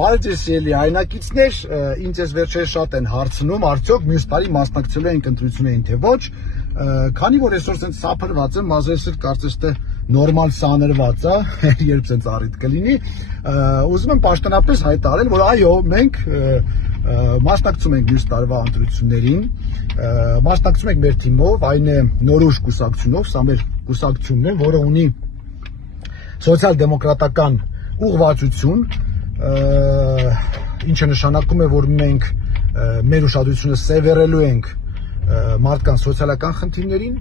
Բարև ձեզ ելի հայրենակիցներ, ինձ ես վերջերս շատ են հարցնում, արդյոք մյուս տարի մասնակցելու ենք ընտրություններին, թե ոչ, քանի որ այսօր սենց սափրված եմ, մազերս կարծես թե նորմալ սանրված է, երբ սենց առիթ կլինի, ուզում եմ պաշտոնապես հայտարարել, որ այո, մենք մասնակցում ենք մյուս տարվա ընտրություններին, մասնակցում ենք մեր թիմով, այն է Նորույշ կուսակցությունով, սա մեր կուսակցությունն է, որը ունի սոցիալ-դեմոկրատական ուղղվածություն, ինչը նշանակում է, որ մենք մեր ուշադրությունը սևեռելու ենք մարդկանց սոցիալական խնդիրներին,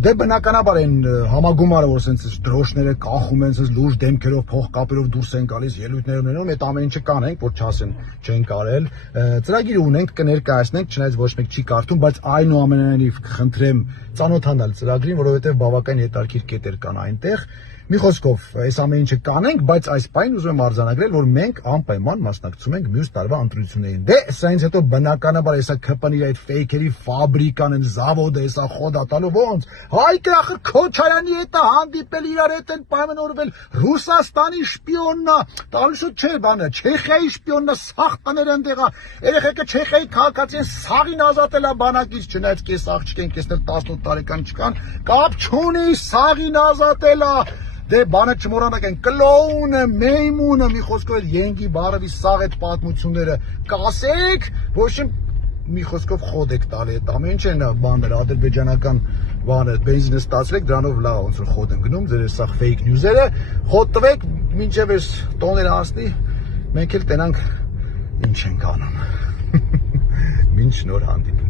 դե բնականաբար են համագումարը, որ սենց դրոշները կախում են, սենց լուրջ դեմքերով, փողկապերով դուրս են գալիս, ելույթներ ունենում, այդ ամեն ինչը կանենք, որ չասեն չեն կարել, ծրագիր ունենք, կներկայացնենք, չնայած ոչ մեկ չի կարդում, բայց այնուամենայնիվ կխնդրեմ ծանոթանալ ծրագրին, որովհետև բավական հետաքրքիր կետեր կան այնտեղ։ Մի խոսքով, այս ամեն ինչը կանենք, բայց այս պայն ուզում եմ արձանագրել, որ մենք անպայման մասնակցում ենք մյուս տարվա ընտրություններին։ Դե սրանից հետո բնականաբար հեսա ԿՊՆ-ի այդ ֆեյքերի ֆաբրիկան են, զավոդը, հեսա խոդատալու ոնց։ Հայկը ախր Քոչարյանի հետ է հանդիպել, իրար հետ են պայմանավորվել, Ռուսաստանի շպիոննա, տալշուտ չէ բանը, Չեխիայի շպիոննա, սաղ տներ ընդեղա, երեխեքը Չեխիայի քաղաքացին սաղին ազատել է բանակից, չնայած կես աղջիկ են, կեսներ 18 տարեկան չկան, կապ չունի, սաղին ազատել է։ Դե բանը չմոռանանք են կլոունը, մեյմունը, մի խոսքով ենգի բարևի սաղ այդ պատմությունները կասեք, ոչ մի խոսքով խոդ եք տալի այդ ամեն ինչ են բաները, ադրբեջանական բանը, բենզինը ստացրեք, դրանով լավ ոնց որ խոդ են գնում, ձեր սաղ ֆեյք նյուզերը, խոդ տվեք, մինչև այս տոները հասնի, մենք էլ տենանք ինչ ենք անում։ Մինչ նոր հանդիպում։